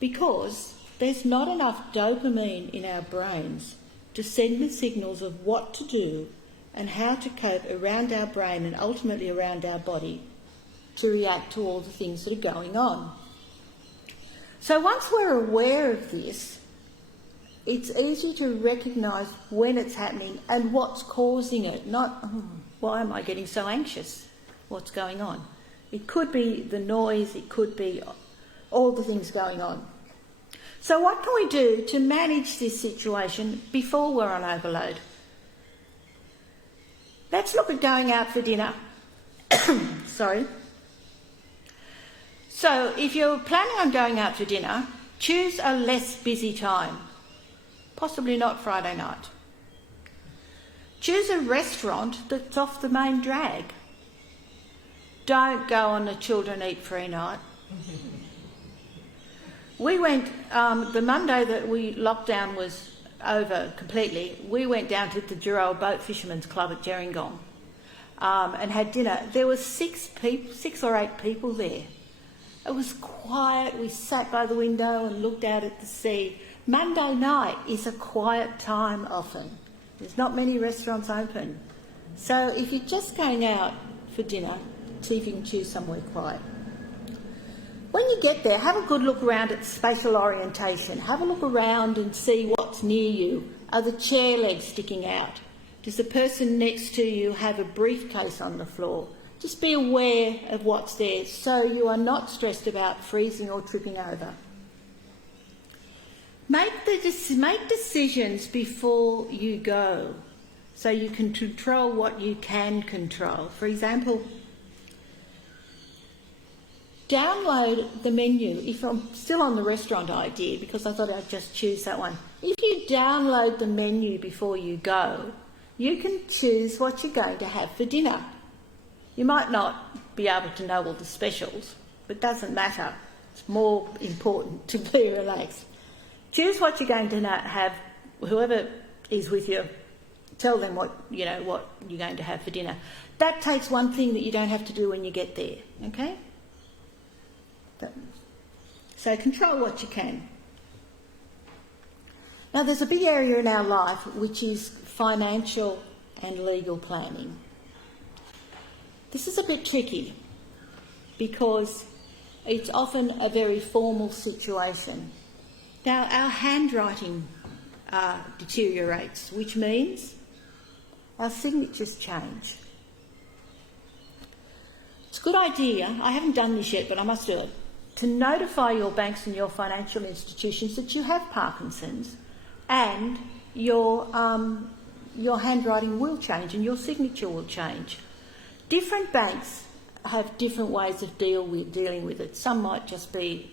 because there's not enough dopamine in our brains to send the signals of what to do and how to cope around our brain and ultimately around our body to react to all the things that are going on. So once we're aware of this, it's easy to recognise when it's happening and what's causing it, not, why am I getting so anxious? What's going on? It could be the noise, it could be all the things going on. So what can we do to manage this situation before we're on overload? Let's look at going out for dinner. Sorry. So if you're planning on going out for dinner, choose a less busy time. Possibly not Friday night. Choose a restaurant that's off the main drag. Don't go on a children eat free night. We went, the Monday that lockdown was over completely, we went down to the Dural Boat Fishermen's Club at Gerringong and had dinner. There were 6 or 8 people there. It was quiet. We sat by the window and looked out at the sea. Monday night is a quiet time often. There's not many restaurants open. So if you're just going out for dinner, see if you can choose somewhere quiet. When you get there, have a good look around at spatial orientation. Have a look around and see what's near you. Are the chair legs sticking out? Does the person next to you have a briefcase on the floor? Just be aware of what's there so you are not stressed about freezing or tripping over. Make decisions before you go so you can control what you can control. For example, download the menu. If I'm still on the restaurant idea, because I thought I'd just choose that one. If you download the menu before you go, you can choose what you're going to have for dinner. You might not be able to know all the specials, but it doesn't matter. It's more important to be relaxed. Choose what you're going to have. Whoever is with you, tell them what you're going to have for dinner. That takes one thing that you don't have to do when you get there, okay? So control what you can. Now there's a big area in our life which is financial and legal planning. This is a bit tricky because it's often a very formal situation. Now our handwriting deteriorates, which means our signatures change. It's a good idea, I haven't done this yet but I must do it, to notify your banks and your financial institutions that you have Parkinson's and your handwriting will change and your signature will change. Different banks have different ways of dealing with it. Some might just be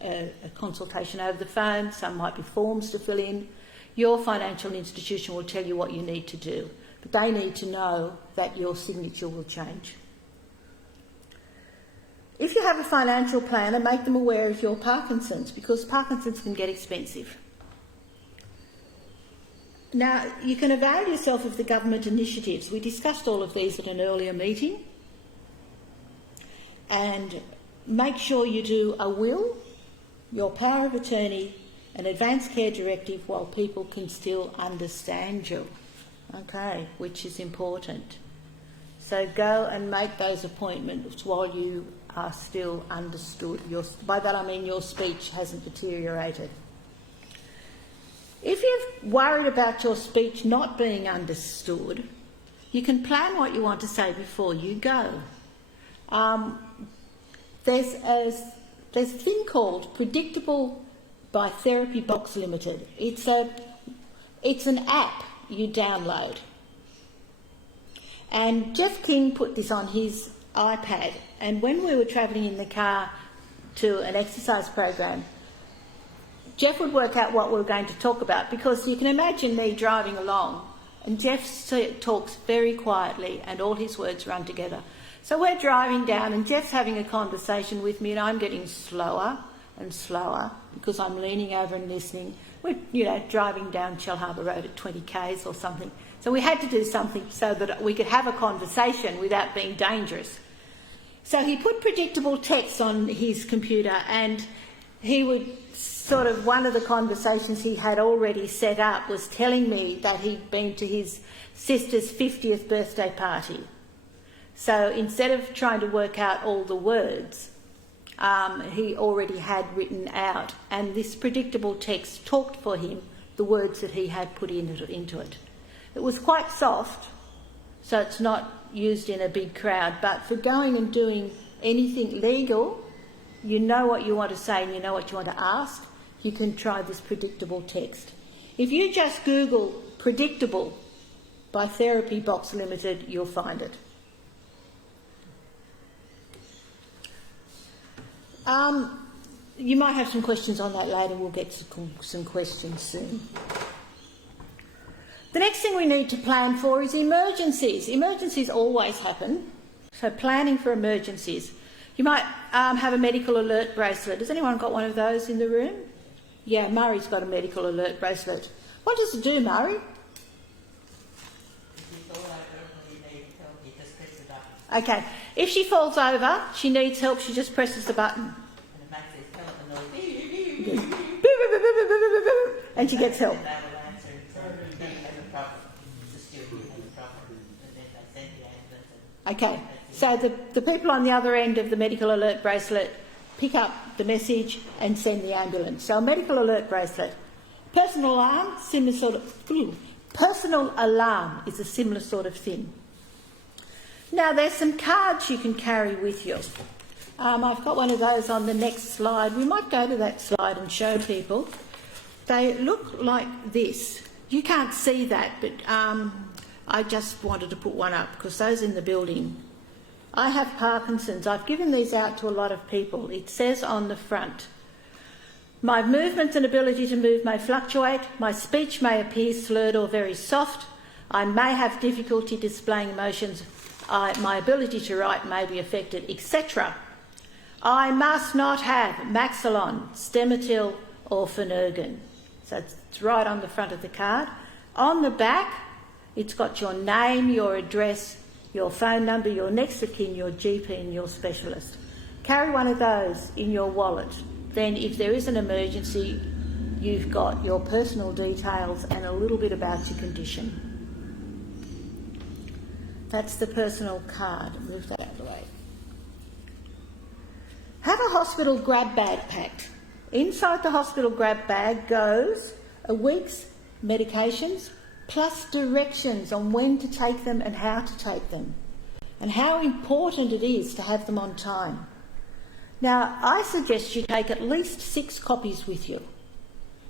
a consultation over the phone, some might be forms to fill in. Your financial institution will tell you what you need to do, but they need to know that your signature will change. If you have a financial planner, make them aware of your Parkinson's, because Parkinson's can get expensive. Now, you can avail yourself of the government initiatives. We discussed all of these at an earlier meeting. And make sure you do a will, your power of attorney, an advance care directive while people can still understand you, okay, which is important. So go and make those appointments while you are still understood. By that I mean your speech hasn't deteriorated. If you're worried about your speech not being understood, you can plan what you want to say before you go. There's a thing called Predictable by Therapy Box Limited. It's an app you download. And Jeff King put this on his iPad, and when we were travelling in the car to an exercise program, Jeff would work out what we were going to talk about, because you can imagine me driving along and Jeff talks very quietly and all his words run together. So we're driving down and Jeff's having a conversation with me and I'm getting slower and slower because I'm leaning over and listening. We're, driving down Shellharbour Road at 20 k's or something. So we had to do something so that we could have a conversation without being dangerous. So he put predictable text on his computer, and he would one of the conversations he had already set up was telling me that he'd been to his sister's 50th birthday party. So instead of trying to work out all the words, he already had written out, and this predictable text talked for him the words that he had put into it. It was quite soft, so it's not used in a big crowd, but for going and doing anything legal, you know what you want to say and you know what you want to ask, you can try this predictable text. If you just Google Predictable by Therapy Box Limited, you'll find it. You might have some questions on that later. We'll get some questions soon. The next thing we need to plan for is emergencies. Emergencies always happen, so planning for emergencies. You might have a medical alert bracelet. Has anyone got one of those in the room? Yeah, Murray's got a medical alert bracelet. What does it do, Murray? Okay, if she falls over, she needs help, she just presses the button. And she gets help. Okay, so the people on the other end of the medical alert bracelet pick up the message and send the ambulance. So a medical alert bracelet. Personal alarm, similar sort of... Personal alarm is a similar sort of thing. Now, there's some cards you can carry with you. I've got one of those on the next slide. We might go to that slide and show people. They look like this. You can't see that, but I just wanted to put one up because those in the building. I have Parkinson's. I've given these out to a lot of people. It says on the front, my movements and ability to move may fluctuate. My speech may appear slurred or very soft. I may have difficulty displaying emotions. My ability to write may be affected, etc. I must not have Maxilon, Stemetil or Phenergan. So it's right on the front of the card. On the back, it's got your name, your address, your phone number, your next of kin, your GP and your specialist. Carry one of those in your wallet. Then if there is an emergency, you've got your personal details and a little bit about your condition. That's the personal card. Move that out of the way. Have a hospital grab bag packed. Inside the hospital grab bag goes a week's medications plus directions on when to take them and how to take them and how important it is to have them on time. Now, I suggest you take at least 6 copies with you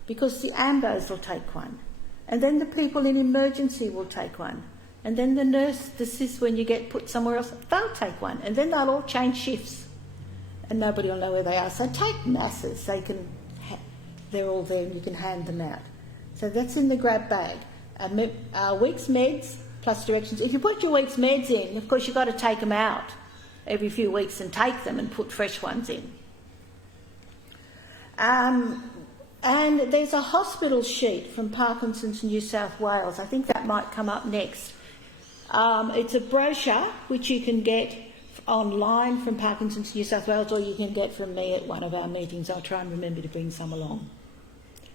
because the ambos will take one and then the people in emergency will take one and then the nurse, the sis, when you get put somewhere else, they'll take one and then they'll all change shifts and nobody will know where they are. So take masses. They're all there and you can hand them out. So that's in the grab bag. A week's meds plus directions. If you put your week's meds in, of course you've got to take them out every few weeks and take them and put fresh ones in. And there's a hospital sheet from Parkinsons New South Wales. I think that might come up next. It's a brochure which you can get online from Parkinsons New South Wales or you can get from me at one of our meetings. I'll try and remember to bring some along.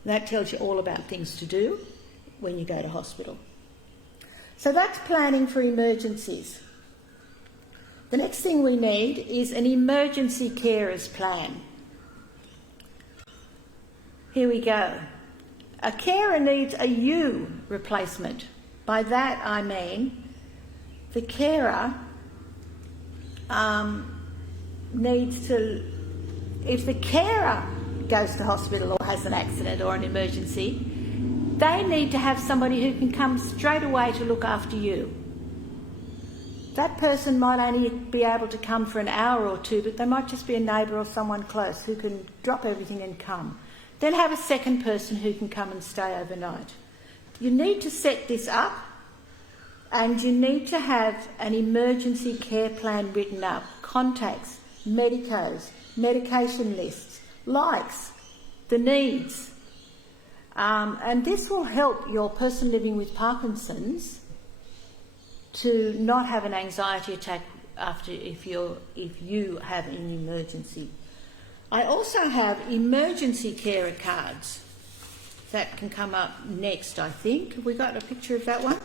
That tells you all about things to do when you go to hospital. So that's planning for emergencies. The next thing we need is an emergency carers plan. Here we go. A carer needs a U replacement. By that I mean the carer needs to, if the carer goes to hospital or has an accident or an emergency, they need to have somebody who can come straight away to look after you. That person might only be able to come for an hour or two, but they might just be a neighbour or someone close who can drop everything and come. Then have a second person who can come and stay overnight. You need to set this up and you need to have an emergency care plan written up, contacts, medicos, medication lists, likes, the needs. And this will help your person living with Parkinson's to not have an anxiety attack if you have an emergency. I also have emergency carer cards. That can come up next, I think. Have we got a picture of that one?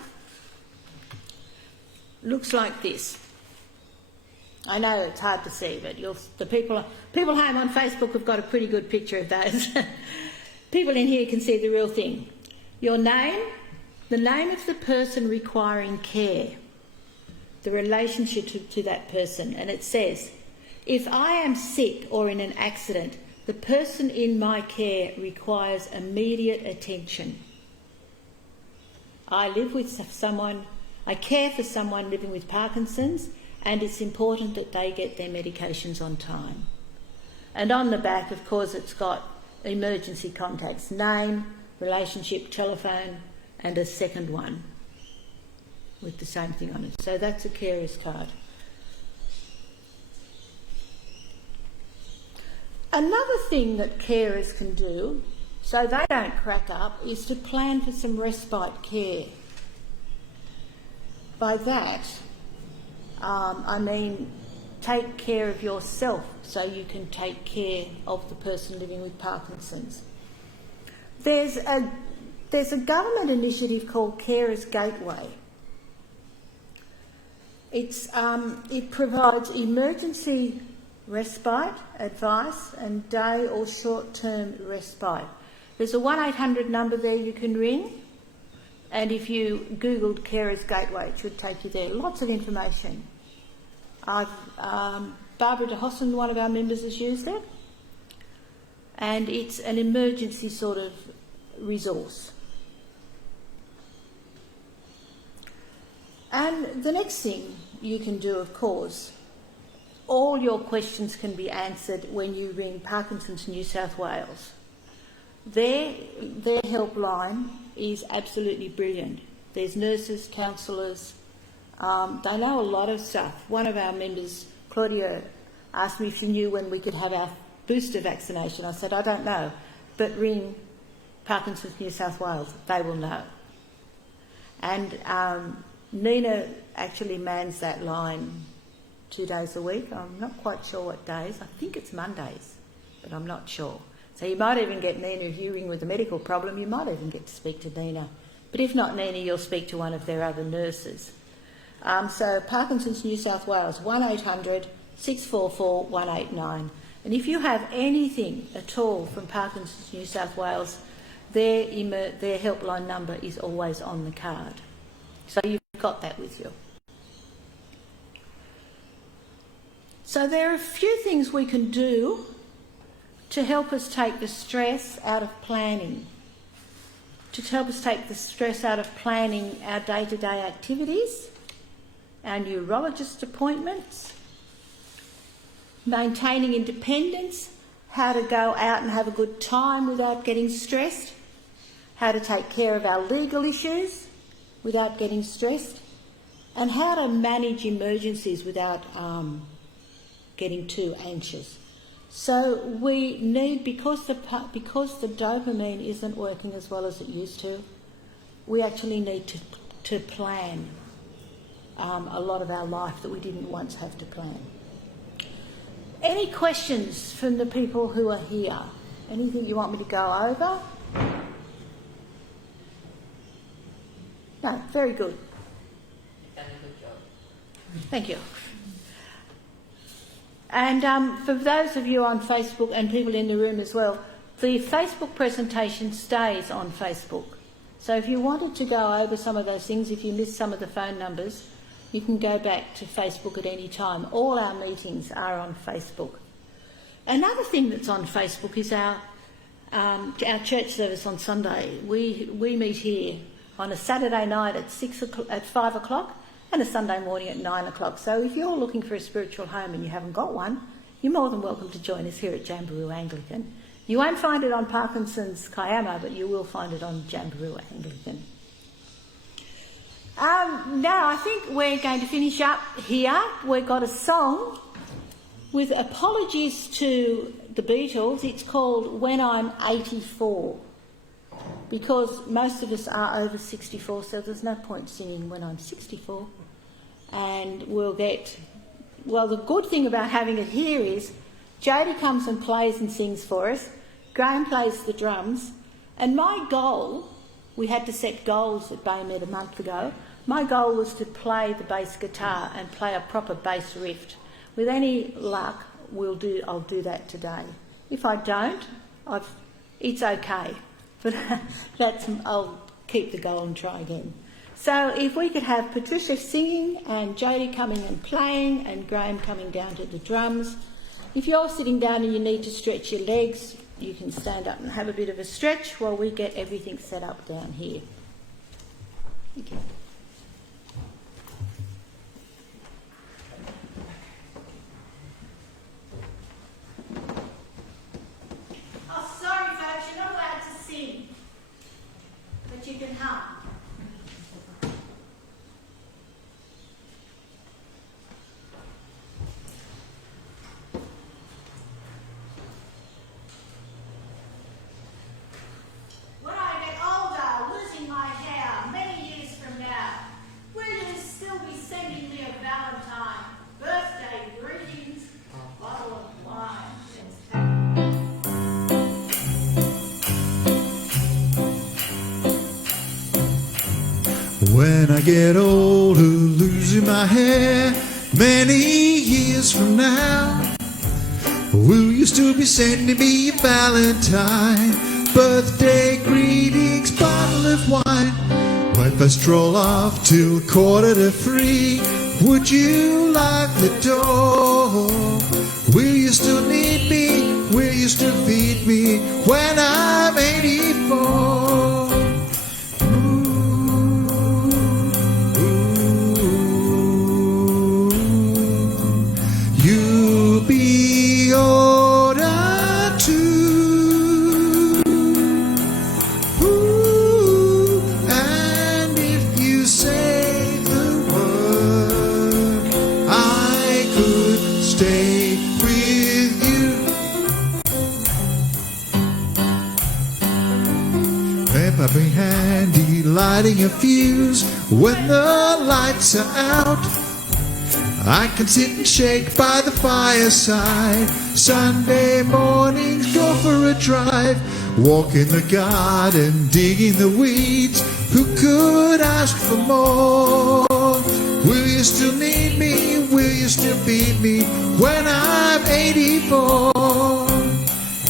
Looks like this. I know it's hard to see, but the people home on Facebook have got a pretty good picture of those. People in here can see the real thing. Your name, the name of the person requiring care, the relationship to that person, and it says, if I am sick or in an accident, the person in my care requires immediate attention. I care for someone living with Parkinson's, and it's important that they get their medications on time. And on the back, of course, it's got emergency contacts, name, relationship, telephone, and a second one with the same thing on it. So that's a carer's card. Another thing that carers can do, so they don't crack up, is to plan for some respite care. By that, I mean take care of yourself so you can take care of the person living with Parkinson's. There's a government initiative called Carers Gateway. It provides emergency respite, advice and day or short-term respite. There's a 1800 number there you can ring, and if you googled Carers Gateway it should take you there. Lots of information. Barbara de Hossen, one of our members, has used it, and it's an emergency sort of resource. And the next thing you can do, of course, all your questions can be answered when you ring Parkinsons New South Wales. Their helpline is absolutely brilliant. There's nurses, counsellors, they know a lot of stuff. One of our members, Claudia, asked me if she knew when we could have our booster vaccination. I said, I don't know, but ring Parkinsons New South Wales, they will know. And Nina actually mans that line 2 days a week. I'm not quite sure what days. I think it's Mondays, but I'm not sure. So you might even get Nina, if you ring with a medical problem, you might even get to speak to Nina. But if not Nina, you'll speak to one of their other nurses. So Parkinsons New South Wales, 1800 644 189. And if you have anything at all from Parkinsons New South Wales, their helpline number is always on the card. So you've got that with you. So there are a few things we can do to help us take the stress out of planning, to help us take the stress out of planning our day-to-day activities, our neurologist appointments, maintaining independence, how to go out and have a good time without getting stressed, how to take care of our legal issues without getting stressed, and how to manage emergencies without getting too anxious. So we need, because the dopamine isn't working as well as it used to, we actually need to plan a lot of our life that we didn't once have to plan. Any questions from the people who are here? Anything you want me to go over? No, very good. Done a good job. Thank you. And for those of you on Facebook and people in the room as well, the Facebook presentation stays on Facebook. So if you wanted to go over some of those things, if you missed some of the phone numbers, you can go back to Facebook at any time. All our meetings are on Facebook. Another thing that's on Facebook is our church service on Sunday. We meet here on a Saturday night at 5 o'clock and a Sunday morning at 9 o'clock. So if you're looking for a spiritual home and you haven't got one, you're more than welcome to join us here at Jamberoo Anglican. You won't find it on Parkinson's Kiama, but you will find it on Jamberoo Anglican. Now I think we're going to finish up here. We've got a song with apologies to the Beatles. It's called When I'm 84, because most of us are over 64, so there's no point singing When I'm 64. And we'll get... Well, the good thing about having it here is Jodie comes and plays and sings for us, Graham plays the drums, and my goal, we had to set goals at Baymet a month ago, my goal was to play the bass guitar and play a proper bass riff. With any luck, I'll do that today. If I don't, it's okay. But I'll keep the goal and try again. So if we could have Patricia singing and Jodie coming and playing and Graham coming down to the drums. If you're sitting down and you need to stretch your legs, you can stand up and have a bit of a stretch while we get everything set up down here. Thank you. Oh, sorry folks, you're not allowed to sing, but you can hum. When I get older, losing my hair, many years from now, will you still be sending me a Valentine, birthday greetings, bottle of wine? If I stroll off till 2:45, would you lock the door? Will you still need me? Will you still feed me when I'm 84? You'll be older too. And if you say the word, I could stay with you. If I be handy lighting a fuse when the lights are out, I can sit and shake by the fireside. Sunday mornings go for a drive, walk in the garden, digging the weeds. Who could ask for more? Will you still need me? Will you still feed me when I'm 84?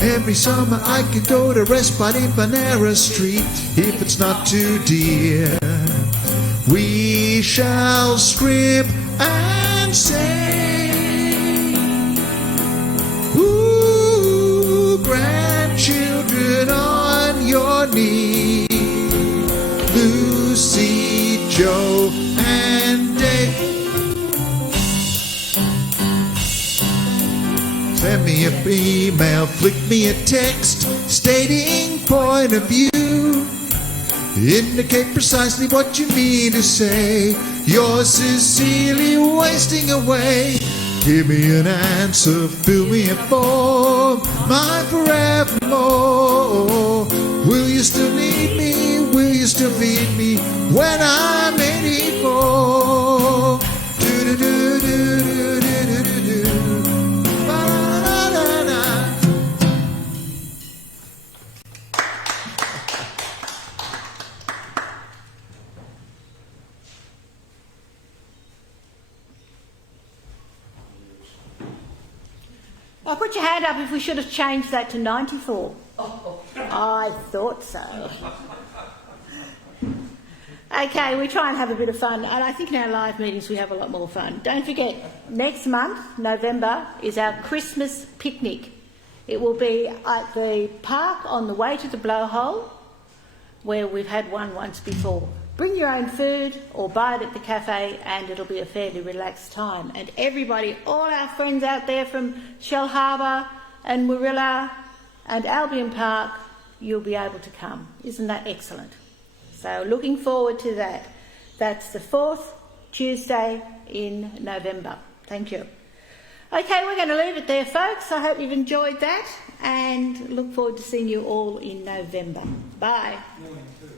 Every summer I could go to Respite in Panera Street if it's not too dear. We shall scrimp and sing. Ooh, grandchildren on your knee. Lucy, Joe, and Dave. Send me an email, flick me a text, stating point of view. Indicate precisely what you mean to say. You're sincerely wasting away. Give me an answer, fill me a form, mine forevermore. Will you still need me? Will you still feed me when I'm 84? Do-do-do-do-do-do-do-do. Ba-da-da-da-da. Well, put your hand up if we should have changed that to 94. I thought so. Okay, we try and have a bit of fun, and I think in our live meetings we have a lot more fun. Don't forget, next month, November, is our Christmas picnic. It will be at the park on the way to the blowhole, where we've had one once before. Bring your own food or buy it at the cafe, and it'll be a fairly relaxed time. And everybody, all our friends out there from Shell Harbour and Warilla and Albion Park, you'll be able to come. Isn't that excellent? So looking forward to that. That's the 4th Tuesday in November. Thank you. Okay, we're going to leave it there, folks. I hope you've enjoyed that and look forward to seeing you all in November. Bye. Morning too.